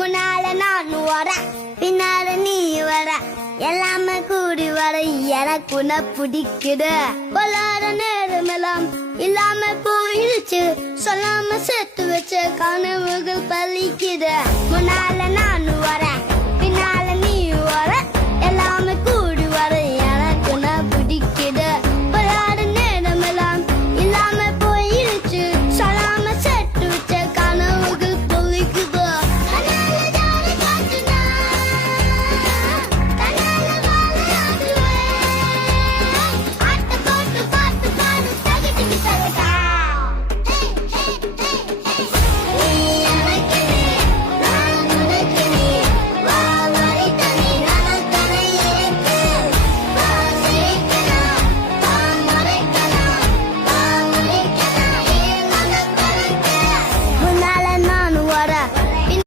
முன்னால நான் வர பின்னால நீ வர எல்லாமே கூடி வர எனக்கு உன்னை பிடிக்குது பொல்லாத நேரமெல்லாம் இல்லாம போயிடுச்சு சொல்லாம சேர்த்து வச்ச கனவுகள் பலிக்குது முன்னால நான்